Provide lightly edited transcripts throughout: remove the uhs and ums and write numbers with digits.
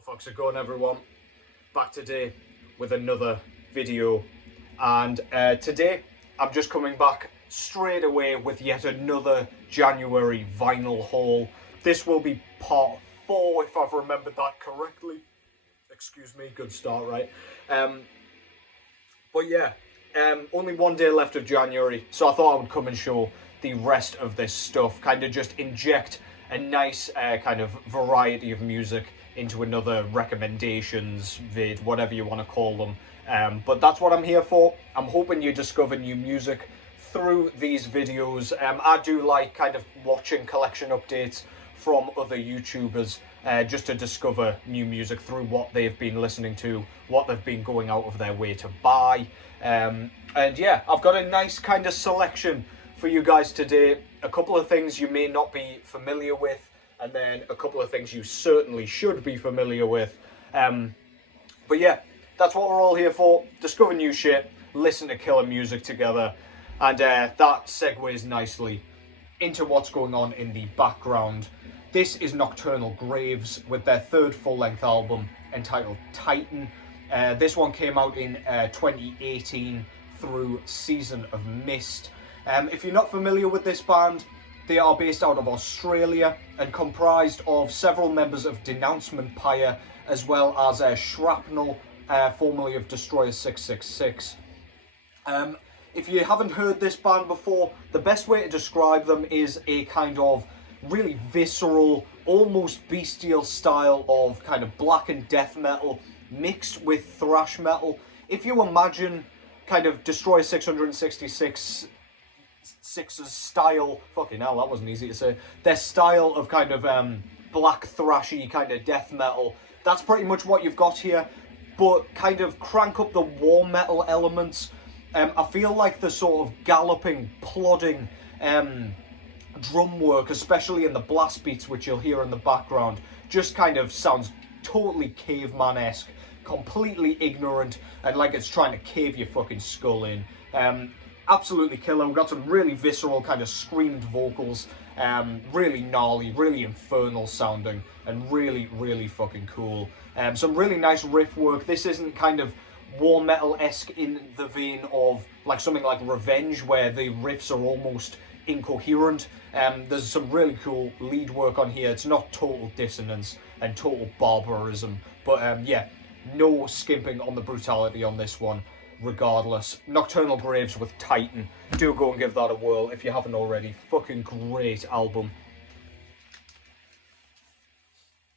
How the fuck's it going, everyone? Back today with another video, and today I'm just coming back straight away with yet another January vinyl haul. This will be part 4 if I've remembered that correctly. Excuse me, good start, right? But yeah, only one day left of January, so I thought I would come and show the rest of this stuff, kind of just inject a nice kind of variety of music into another recommendations vid, whatever you want to call them. But that's what I'm here for. I'm hoping you discover new music through these videos. I do like kind of watching collection updates from other YouTubers just to discover new music through what they've been listening to, what they've been going out of their way to buy. And yeah, I've got a nice kind of selection for you guys today. A couple of things you may not be familiar with, and then a couple of things you certainly should be familiar with. But yeah, that's what we're all here for. Discover new shit, listen to killer music together, and that segues nicely into what's going on in the background. This is Nocturnal Graves with their third full-length album entitled Titan. This one came out in 2018 through Season of Mist. If you're not familiar with this band, they are based out of Australia and comprised of several members of Denouncement Pyre, as well as Shrapnel, formerly of Destroyer 666. If you haven't heard this band before, the best way to describe them is a kind of really visceral, almost bestial style of kind of black and death metal mixed with thrash metal. If you imagine kind of Destroyer 666's style, fucking hell, that wasn't easy to say, their style of kind of black thrashy kind of death metal, that's pretty much what you've got here, but kind of crank up the war metal elements. I feel like the sort of galloping, plodding drum work, especially in the blast beats, which you'll hear in the background, just kind of sounds totally caveman-esque, completely ignorant, and like it's trying to cave your fucking skull in. Absolutely killer. We've got some really visceral kind of screamed vocals, really gnarly, really infernal sounding, and really, really fucking cool. Some really nice riff work. This isn't kind of war metal-esque in the vein of like something like Revenge, where the riffs are almost incoherent. There's some really cool lead work on here. It's not total dissonance and total barbarism, but yeah, no skimping on the brutality on this one. Regardless, Nocturnal Graves with Titan. Do go and give that a whirl if you haven't already. Fucking great album.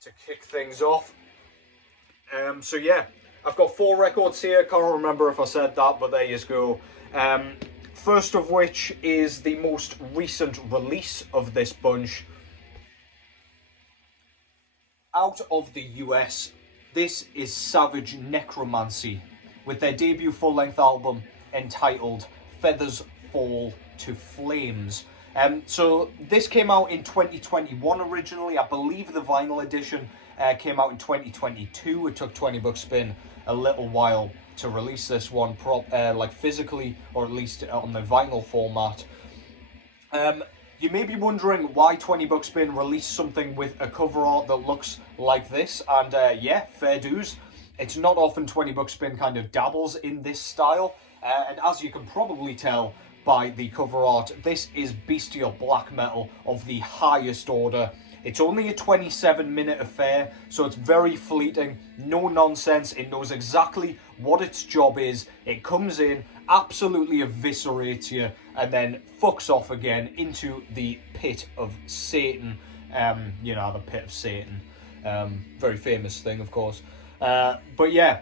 To kick things off. So yeah, I've got 4 records here. Can't remember if I said that, but there you go. First of which is the most recent release of this bunch. Out of the US, this is Savage Necromancy, with their debut full-length album entitled Feathers Fall to Flames. So this came out in 2021 originally. I believe the vinyl edition came out in 2022. It took 20 Buck Spin a little while to release this one, like physically, or at least on the vinyl format. You may be wondering why 20 Buck Spin released something with a cover art that looks like this, and yeah, fair dues. It's not often 20 Buck Spin kind of dabbles in this style, and as you can probably tell by the cover art, this is bestial black metal of the highest order. It's only a 27-minute affair, so it's very fleeting, no nonsense. It knows exactly what its job is. It comes in, absolutely eviscerates you, and then fucks off again into the pit of Satan. You know, the pit of Satan. Very famous thing, of course. But yeah,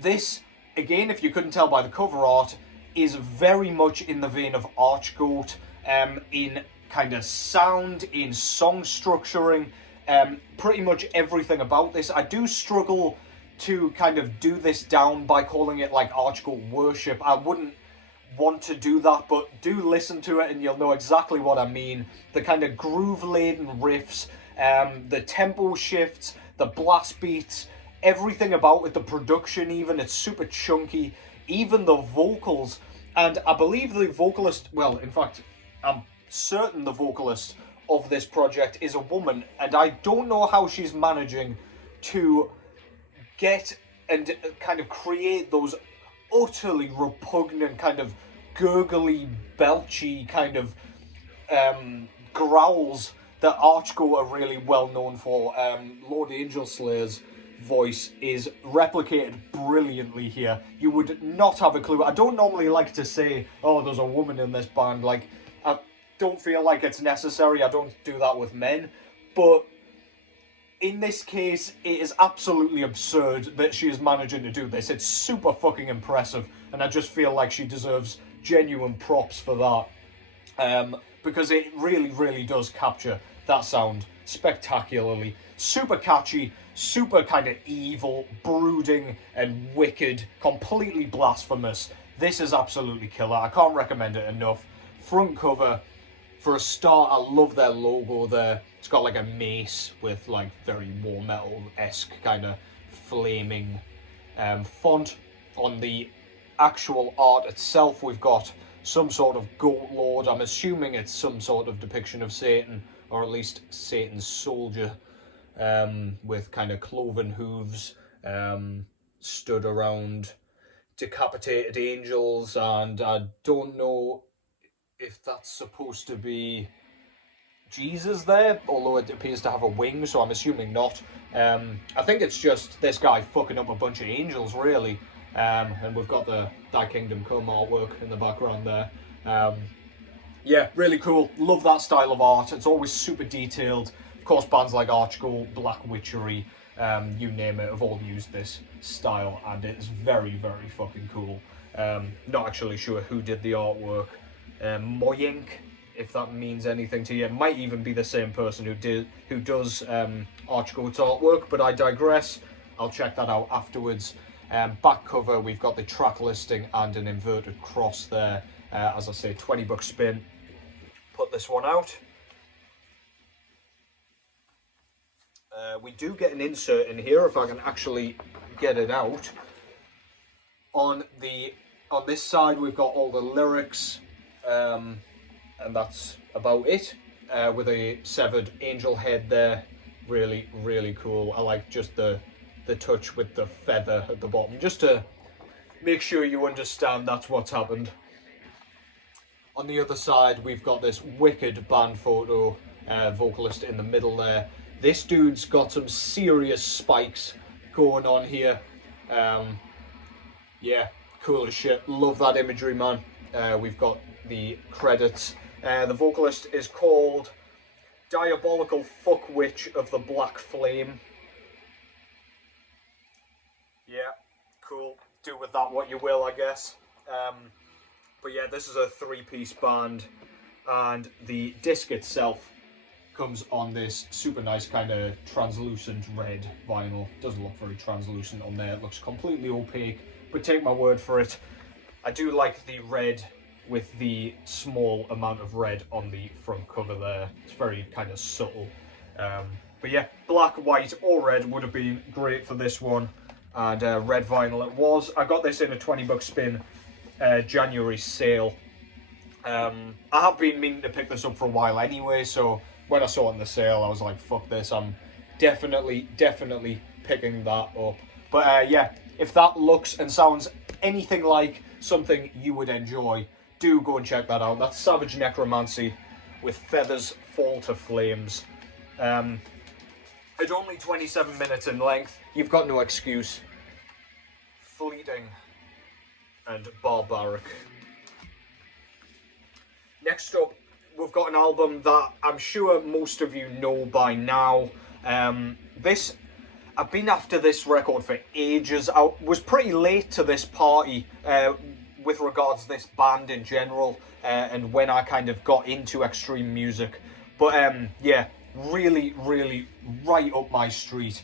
this, again, if you couldn't tell by the cover art, is very much in the vein of Archgoat, in kind of sound, in song structuring, pretty much everything about this. I do struggle to kind of do this down by calling it like Archgoat worship. I wouldn't want to do that, but do listen to it and you'll know exactly what I mean. The kind of groove-laden riffs, the tempo shifts, the blast beats, everything about it, the production even, it's super chunky, even the vocals, and I believe the vocalist, well, in fact, I'm certain the vocalist of this project is a woman, and I don't know how she's managing to get and kind of create those utterly repugnant, kind of gurgly, belchy kind of growls that Archgo are really well known for. Lord Angel Slayer's voice is replicated brilliantly here. You would not have a clue. I don't normally like to say, oh, there's a woman in this band. Like, I don't feel like it's necessary. I don't do that with men. But in this case, it is absolutely absurd that she is managing to do this. It's super fucking impressive, and I just feel like she deserves genuine props for that. Because it really, really does capture that sound spectacularly. Super catchy, super kind of evil, brooding, and wicked, completely blasphemous. This is absolutely killer. I can't recommend it enough. Front cover, for a start, I love their logo there. It's got like a mace with like very war metal-esque kind of flaming font. On the actual art itself, we've got some sort of goat lord. I'm assuming it's some sort of depiction of Satan, or at least Satan's soldier, with kind of cloven hooves stood around decapitated angels, and I don't know if that's supposed to be Jesus there, although it appears to have a wing, so I'm assuming not. I think it's just this guy fucking up a bunch of angels, really. And we've got the Thy Kingdom Come artwork in the background there. Yeah, really cool. Love that style of art. It's always super detailed. Of course, bands like Archgo, Black Witchery, you name it, have all used this style, and it's very, very fucking cool. Not actually sure who did the artwork. Moyenk, if that means anything to you. It might even be the same person who does Archgo's artwork, but I digress. I'll check that out afterwards. Back cover, we've got the track listing and an inverted cross there. As I say, $20 spin. Put this one out. We do get an insert in here, if I can actually get it out. On this side, we've got all the lyrics, and that's about it. With a severed angel head there. Really, really cool. I like just the touch with the feather at the bottom, just to make sure you understand that's what's happened. On the other side, we've got this wicked band photo, vocalist in the middle there. This dude's got some serious spikes going on here. Yeah, cool as shit. Love that imagery, man. We've got the credits. The vocalist is called Diabolical Fuck Witch of the Black Flame. Yeah, cool. Do with that what you will, I guess. But yeah, this is a three-piece band, and the disc itself comes on this super nice kind of translucent red vinyl. Doesn't look very translucent on there. It looks completely opaque, but take my word for it. I do like the red with the small amount of red on the front cover there. It's very kind of subtle. But yeah, black, white, or red would have been great for this one. And red vinyl it was. I got this in a $20 spin January sale. I have been meaning to pick this up for a while anyway, so when I saw it in the sale, I was like, fuck this, I'm definitely picking that up. But yeah, if that looks and sounds anything like something you would enjoy, do go and check that out. That's Savage Necromancy with Feathers Fall to Flames. At only 27 minutes in length, you've got no excuse. Fleeting and barbaric. Next up, we've got an album that I'm sure most of you know by now. I've been after this record for ages. I was pretty late to this party with regards to this band in general, and when I kind of got into extreme music. But yeah, really, really right up my street.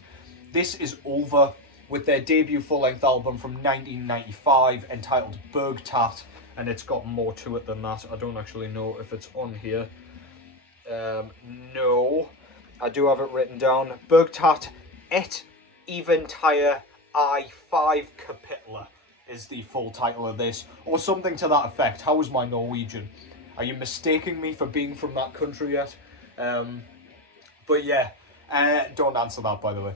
This is Ulver with their debut full-length album from 1995 entitled Bergtatt, and it's got more to it than that. I don't actually know if it's on here. No, I do have it written down. Bergtatt et Eeventyr I5 Capitler is the full title of this, or something to that effect. How is my Norwegian? Are you mistaking me for being from that country yet? But yeah, don't answer that, by the way.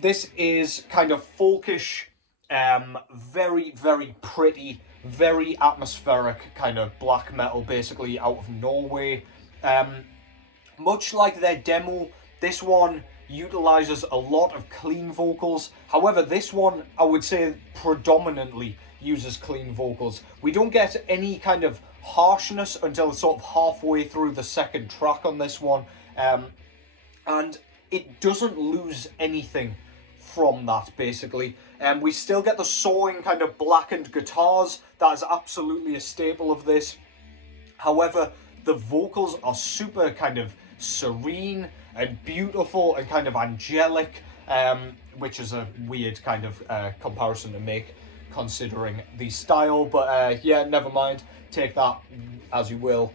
This is kind of folkish, very, very pretty, very atmospheric kind of black metal, basically out of Norway. Much like their demo, this one utilizes a lot of clean vocals. However, this one, I would say, predominantly uses clean vocals. We don't get any kind of harshness until sort of halfway through the second track on this one. And it doesn't lose anything from that, basically. We still get the sawing kind of blackened guitars. That is absolutely a staple of this. However, the vocals are super kind of serene and beautiful and kind of angelic, which is a weird kind of comparison to make considering the style, but yeah, never mind, take that as you will.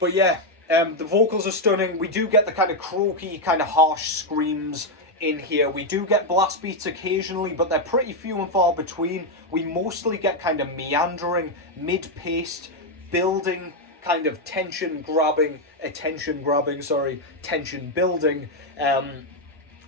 But yeah, the vocals are stunning. We do get the kind of croaky, kind of harsh screams in here. We do get blast beats occasionally, but they're pretty few and far between. We mostly get kind of meandering, mid-paced, building, kind of tension building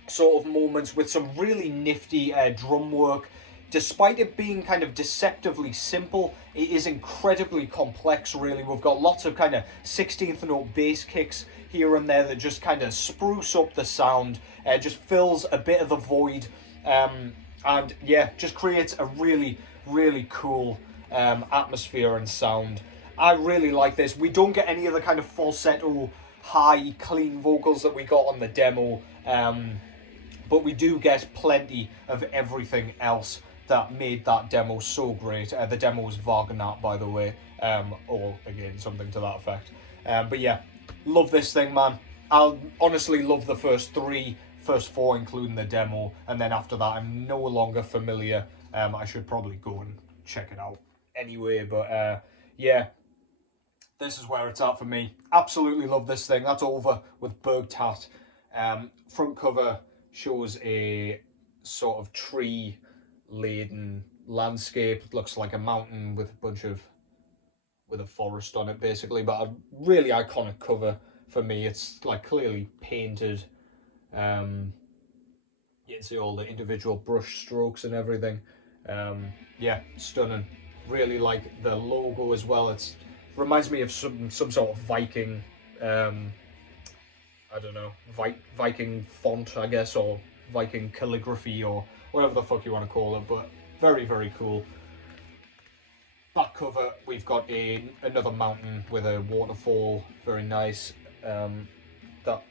sort of moments with some really nifty drum work. Despite it being kind of deceptively simple, it is incredibly complex, really. We've got lots of kind of 16th note bass kicks here and there that just kind of spruce up the sound, just fills a bit of the void, and yeah, just creates a really, really cool atmosphere and sound. I really like this. We don't get any of the kind of falsetto, high, clean vocals that we got on the demo, but we do get plenty of everything else that made that demo so great. The demo was Bergtatt, by the way, or again, something to that effect. But yeah, love this thing, man. I'll honestly love the first four, including the demo, and then after that, I'm no longer familiar. I should probably go and check it out anyway, but yeah, this is where it's at for me. Absolutely love this thing. That's Ulver with Bergtatt. Front cover shows a sort of tree-laden landscape. It looks like a mountain with a forest on it, basically. But a really iconic cover for me. It's like clearly painted. You can see all the individual brush strokes and everything. Yeah, stunning. Really like the logo as well. It reminds me of some sort of Viking, I don't know, Viking font, I guess, or Viking calligraphy, or whatever the fuck you want to call it, but very, very cool. Back cover, we've got another mountain with a waterfall, very nice. That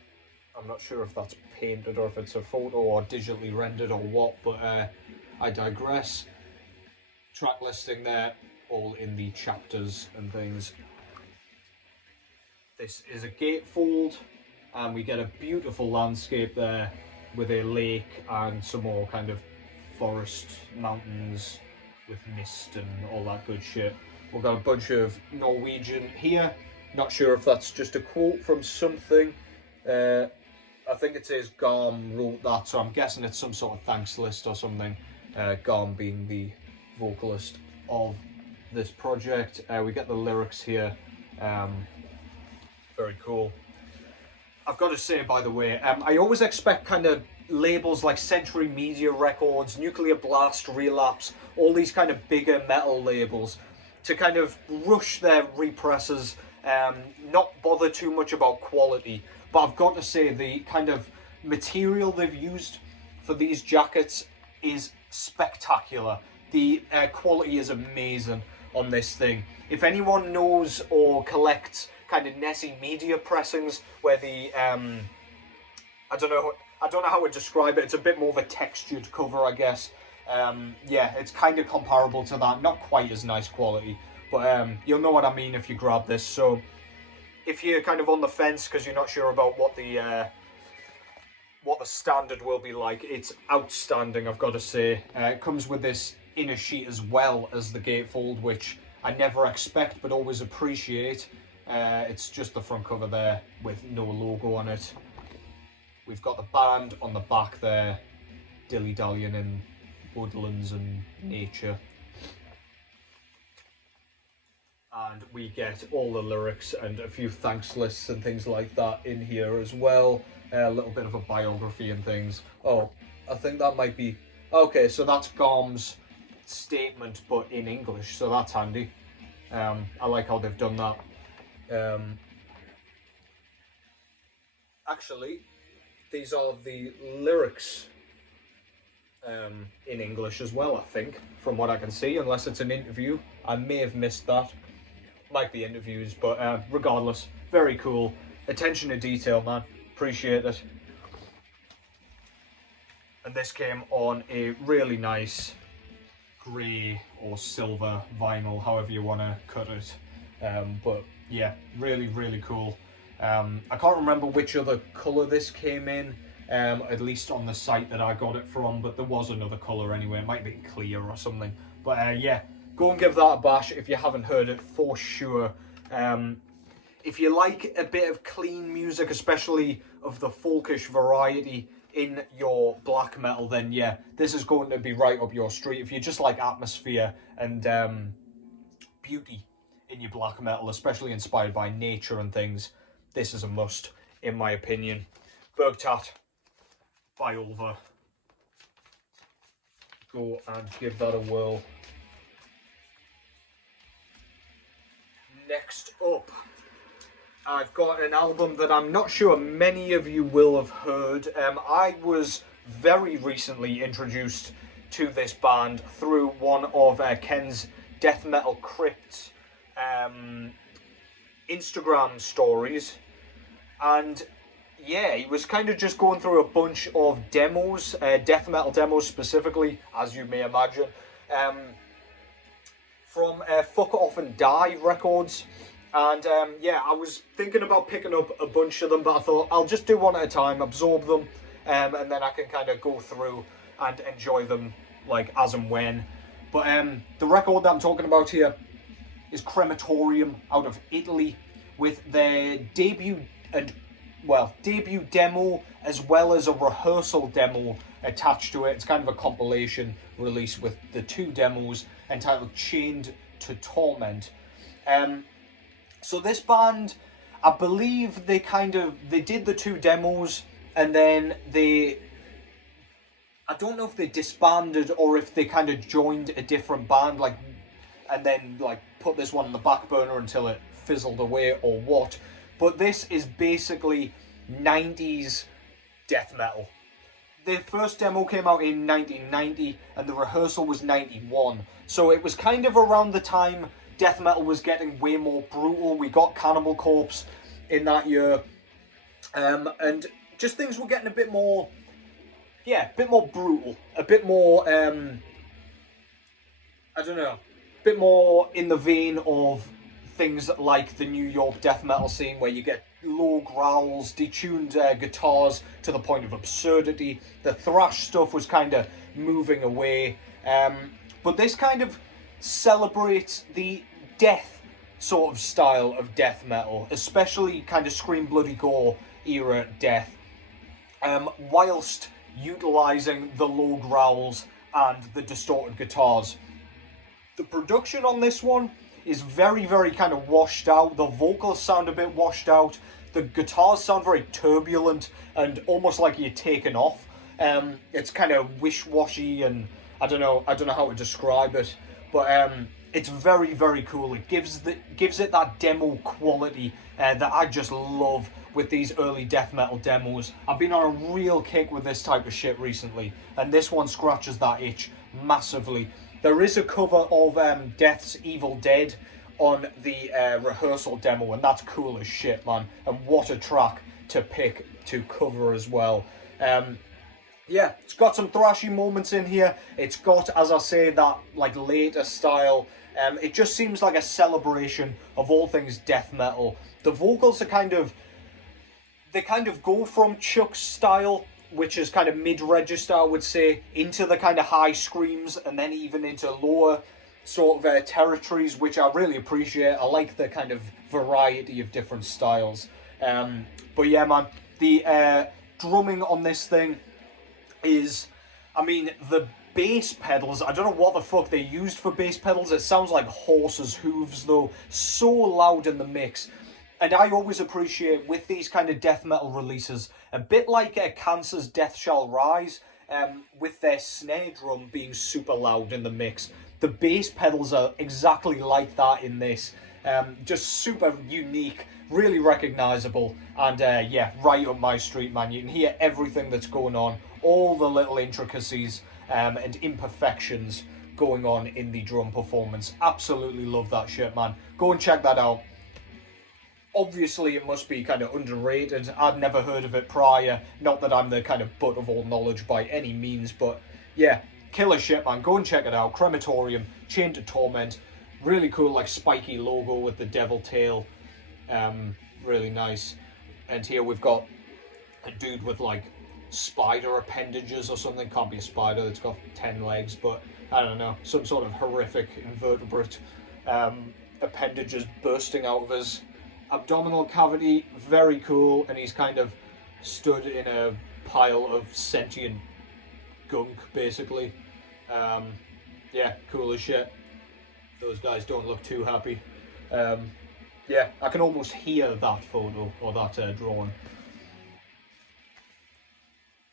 I'm not sure if that's painted or if it's a photo or digitally rendered or what, but I digress. Track listing there, all in the chapters and things. This is a gatefold, and we get a beautiful landscape there with a lake and some more kind of forest, mountains with mist and all that good shit. We've got a bunch of Norwegian here. Not sure if that's just a quote from something. I think it says Garm wrote that, so I'm guessing it's some sort of thanks list or something. Garm being the vocalist of this project. We get the lyrics here. Very cool. I've got to say, by the way, I always expect kind of labels like Century Media Records, Nuclear Blast, Relapse, all these kind of bigger metal labels to kind of rush their represses, not bother too much about quality. But I've got to say, the kind of material they've used for these jackets is spectacular. The quality is amazing on this thing. If anyone knows or collects kind of Nessie media pressings where the I don't know how to describe it. It's a bit more of a textured cover, I guess. Yeah, it's kind of comparable to that. Not quite as nice quality, but you'll know what I mean if you grab this. So if you're kind of on the fence because you're not sure about what the standard will be like, it's outstanding, I've got to say. It comes with this inner sheet as well as the gatefold, which I never expect but always appreciate. It's just the front cover there with no logo on it. We've got the band on the back there, dilly-dallying in woodlands and nature. And we get all the lyrics and a few thanks lists and things like that in here as well. a little bit of a biography and things. Oh, I think that might be... Okay, so that's Garm's statement, but in English, so that's handy. I like how they've done that. Actually, these are the lyrics in English as well, I think, from what I can see, unless it's an interview. I may have missed that. Might be interviews, but regardless, very cool. Attention to detail, man. Appreciate it. And this came on a really nice grey or silver vinyl, however you want to cut it. But yeah, really, really cool. I can't remember which other colour this came in, at least on the site that I got it from, but there was another colour anyway. It might be clear or something. But yeah, go and give that a bash if you haven't heard it, for sure. If you like a bit of clean music, especially of the folkish variety in your black metal, then yeah, this is going to be right up your street. If you just like atmosphere and beauty in your black metal, especially inspired by nature and things, this is a must, in my opinion. Bergtatt by Ulver. Go and give that a whirl. Next up, I've got an album that I'm not sure many of you will have heard. I was very recently introduced to this band through one of Ken's Death Metal Crypt's Instagram stories, and yeah, he was kind of just going through a bunch of demos, death metal demos specifically, as you may imagine, from Fuck Off and Die Records. And yeah, I was thinking about picking up a bunch of them, but I thought I'll just do one at a time, absorb them, and then I can kind of go through and enjoy them like as and when. But the record that I'm talking about here is Crematorium out of Italy, with their debut demo as well as a rehearsal demo attached to it. It's kind of a compilation release with the two demos entitled Chained to Torment. So this band, I believe they did the two demos and then I don't know if they disbanded or if they kind of joined a different band, and then put this one on the back burner until it fizzled away or what. But this is basically 90s death metal. The first demo came out in 1990 and the rehearsal was 91. So it was kind of around the time death metal was getting way more brutal. We got Cannibal Corpse in that year. And just things were getting a bit more brutal. A bit more, I don't know, a bit more in the vein of things like the New York death metal scene, where you get low growls, detuned guitars to the point of absurdity. The thrash stuff was kind of moving away. But this kind of celebrates the death sort of style of death metal, especially kind of Scream Bloody Gore era death, whilst utilising the low growls and the distorted guitars. The production on this one is very, very kind of washed out. The vocals sound a bit washed out. The guitars sound very turbulent and almost like you're taken off. It's kind of wish-washy, and I don't know how to describe it, but it's very, very cool. It gives it that demo quality that I just love with these early death metal demos. I've been on a real kick with this type of shit recently, and this one scratches that itch massively. There is a cover of Death's Evil Dead on the rehearsal demo, and that's cool as shit, man. And what a track to pick to cover as well. Yeah, it's got some thrashy moments in here. It's got, as I say, that later style. It just seems like a celebration of all things death metal. The vocals are they kind of go from Chuck's style, which is kind of mid-register, I would say, into the kind of high screams, and then even into lower sort of territories, which I really appreciate. I like the kind of variety of different styles. But yeah, man, the drumming on this thing is, I mean, the bass pedals, I don't know what the fuck they used for bass pedals. It sounds like horses' hooves, though. So loud in the mix. And I always appreciate, with these kind of death metal releases, a bit like Cancer's Death Shall Rise, with their snare drum being super loud in the mix. The bass pedals are exactly like that in this. Just super unique, really recognisable, and yeah, right up my street, man. You can hear everything that's going on, all the little intricacies and imperfections going on in the drum performance. Absolutely love that shit, man. Go and check that out. Obviously, it must be kind of underrated. I'd never heard of it prior. Not that I'm the kind of butt of all knowledge by any means, but yeah, killer shit, man. Go and check it out. Crematorium, Chained to Torment. Really cool, like, spiky logo with the devil tail. Really nice. And here we've got a dude with, like, spider appendages or something. Can't be a spider, it's got 10 legs, but I don't know. Some sort of horrific invertebrate appendages bursting out of his abdominal cavity. Very cool. And he's kind of stood in a pile of sentient gunk, basically. Yeah, cool as shit. Those guys don't look too happy. Yeah, I can almost hear that photo, or that drawing.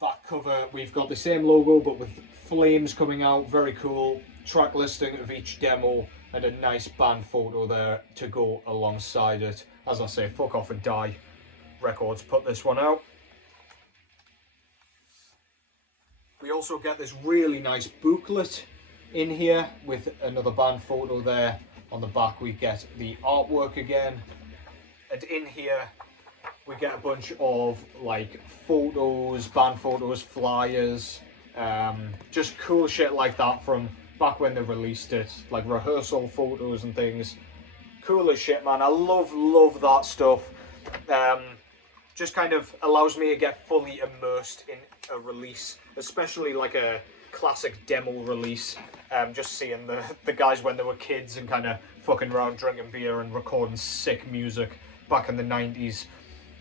Back cover, we've got the same logo, but with flames coming out. Very cool. Track listing of each demo, and a nice band photo there to go alongside it. As I say, Fuck Off and Die Records put this one out. We also get this really nice booklet in here with another band photo there. On the back we get the artwork again, and in here we get a bunch of like photos, band photos, flyers, just cool shit like that from back when they released it, like rehearsal photos and things. Cool as shit, man. I love that stuff. Just kind of allows me to get fully immersed in a release, especially like a classic demo release. Just seeing the guys when they were kids and kind of fucking around drinking beer and recording sick music back in the 90s.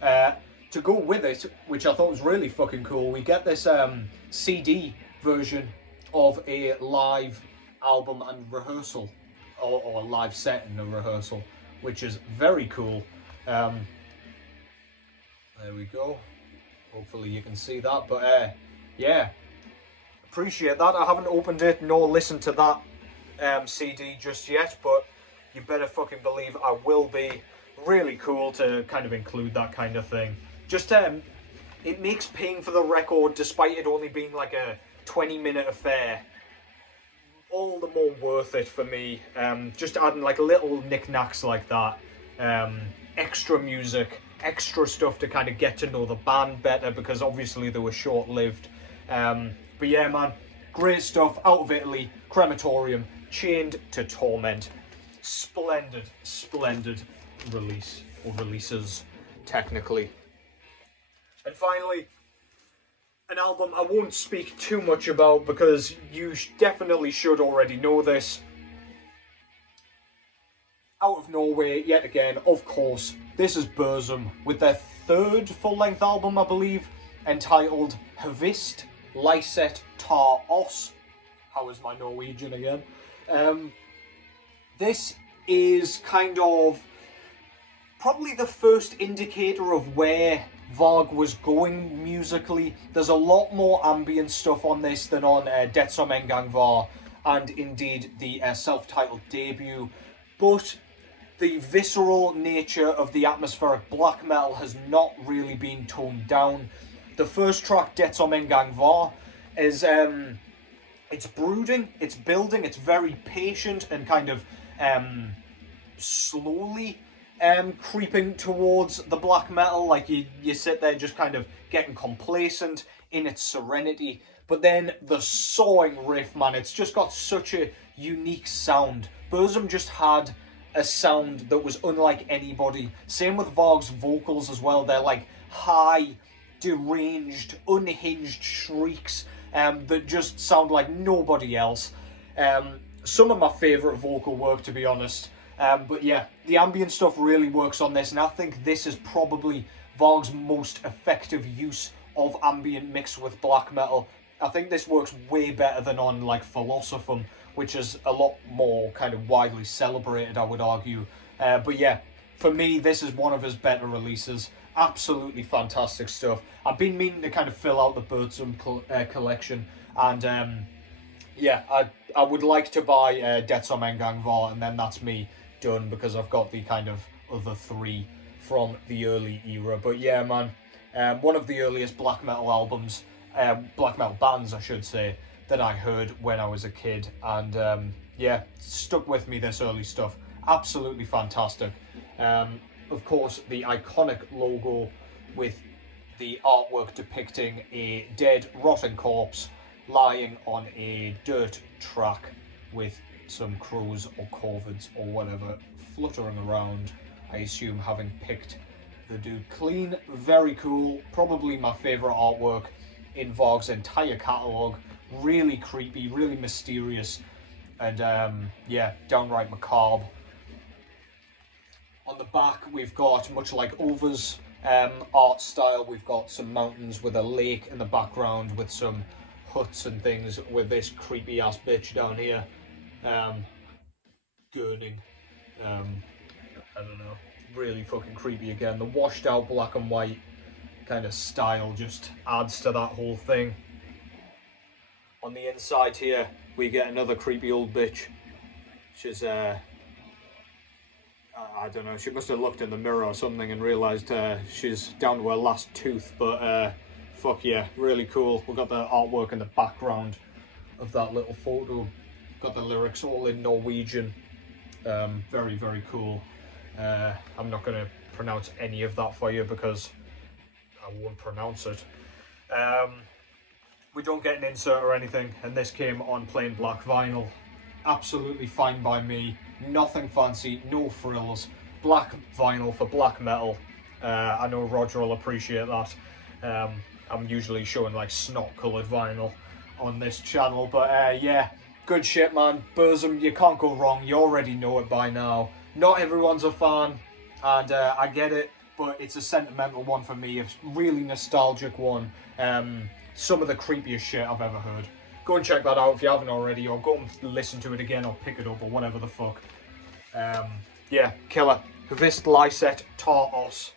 To go with it, which I thought was really fucking cool, we get this CD version of a live album and rehearsal, or a live set and a rehearsal, which is very cool. There we go. Hopefully you can see that, but yeah, appreciate that. I haven't opened it nor listened to that CD just yet, but you better fucking believe I will be. Really cool to kind of include that kind of thing. Just it makes paying for the record, despite it only being like a 20-minute affair, all the more worth it for me. Just adding like little knickknacks like that, extra music, extra stuff to kind of get to know the band better, because obviously they were short-lived. But yeah, man, great stuff. Out of Italy, Crematorium, Chained to Torment. Splendid release, or releases technically. And finally, an album I won't speak too much about because you definitely should already know this. Out of Norway, yet again, of course, this is Burzum with their third full-length album, I believe, entitled Hvist, Lyset, Tar Oss. How is my Norwegian again? This is kind of probably the first indicator of where Varg was going musically. There's a lot more ambient stuff on this than on Det Som En Gang Var, and indeed the self-titled debut, but the visceral nature of the atmospheric black metal has not really been toned down. The first track, Det Som En Gang Var, is it's brooding, it's building, it's very patient and kind of slowly creeping towards the black metal. Like you sit there just kind of getting complacent in its serenity, but then the sawing riff, man, it's just got such a unique sound. Burzum just had a sound that was unlike anybody. Same with Varg's vocals as well. They're like high, deranged, unhinged shrieks that just sound like nobody else. Some of my favourite vocal work, to be honest. But yeah, the ambient stuff really works on this, and I think this is probably Varg's most effective use of ambient mixed with black metal. I think this works way better than on like Philosophum, which is a lot more kind of widely celebrated, I would argue. But yeah, for me, this is one of his better releases. Absolutely fantastic stuff. I've been meaning to kind of fill out the Burzum collection, and yeah, I would like to buy Detsom Engangvar, and then that's me done, because I've got the kind of other 3 from the early era. But yeah, man, one of the earliest black metal albums, black metal bands, I should say, that I heard when I was a kid, and yeah, stuck with me, this early stuff. Absolutely fantastic. Of course, the iconic logo with the artwork depicting a dead, rotting corpse lying on a dirt track with some crows or corvids or whatever fluttering around, I assume having picked the dude clean. Very cool. Probably my favourite artwork in Varg's entire catalogue. Really creepy, really mysterious, and yeah, downright macabre. On the back, we've got, much like Ulver's art style, we've got some mountains with a lake in the background with some huts and things, with this creepy ass bitch down here gurning. I don't know, really fucking creepy again. The washed out black and white kind of style just adds to that whole thing. On the inside here, we get another creepy old bitch. She's I don't know, she must have looked in the mirror or something and realised she's down to her last tooth, but fuck yeah, really cool. We've got the artwork in the background of that little photo. Got the lyrics all in Norwegian. Very, very cool. I'm not going to pronounce any of that for you because I won't pronounce it. We don't get an insert or anything, and this came on plain black vinyl. Absolutely fine by me. Nothing fancy, no frills. Black vinyl for black metal. I know Roger will appreciate that. I'm usually showing like snot coloured vinyl on this channel, but yeah, good shit, man. Burzum, you can't go wrong. You already know it by now. Not everyone's a fan, and I get it, but it's a sentimental one for me. A really nostalgic one. Some of the creepiest shit I've ever heard. Go and check that out if you haven't already, or go and listen to it again, or pick it up, or whatever the fuck. Yeah, killer. Hvist, Lyset, Tartos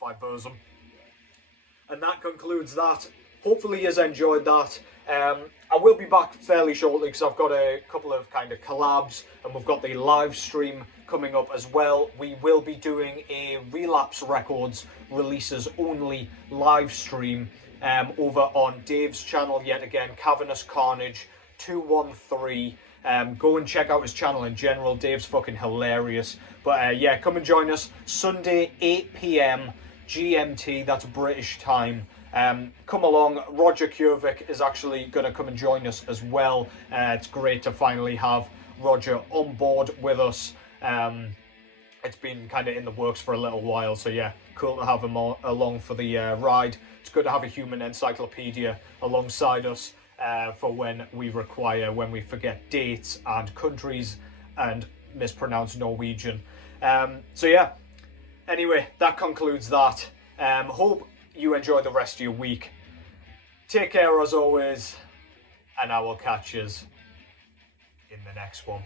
by Burzum. And that concludes that. Hopefully you've enjoyed that. I will be back fairly shortly because I've got a couple of kind of collabs, and we've got the live stream coming up as well. We will be doing a Relapse Records releases only live stream over on Dave's channel yet again, Cavernous Carnage 213. Go and check out his channel in general. Dave's fucking hilarious. But yeah, come and join us Sunday 8 PM GMT, that's British time. Come along. Roger Kjurvik is actually going to come and join us as well. It's great to finally have Roger on board with us. It's been kind of in the works for a little while, so yeah, cool to have him along for the ride. It's good to have a human encyclopedia alongside us for when we forget dates and countries and mispronounce Norwegian. So yeah, anyway, that concludes that. Hope you enjoy the rest of your week. Take care as always, and I will catch you in the next one.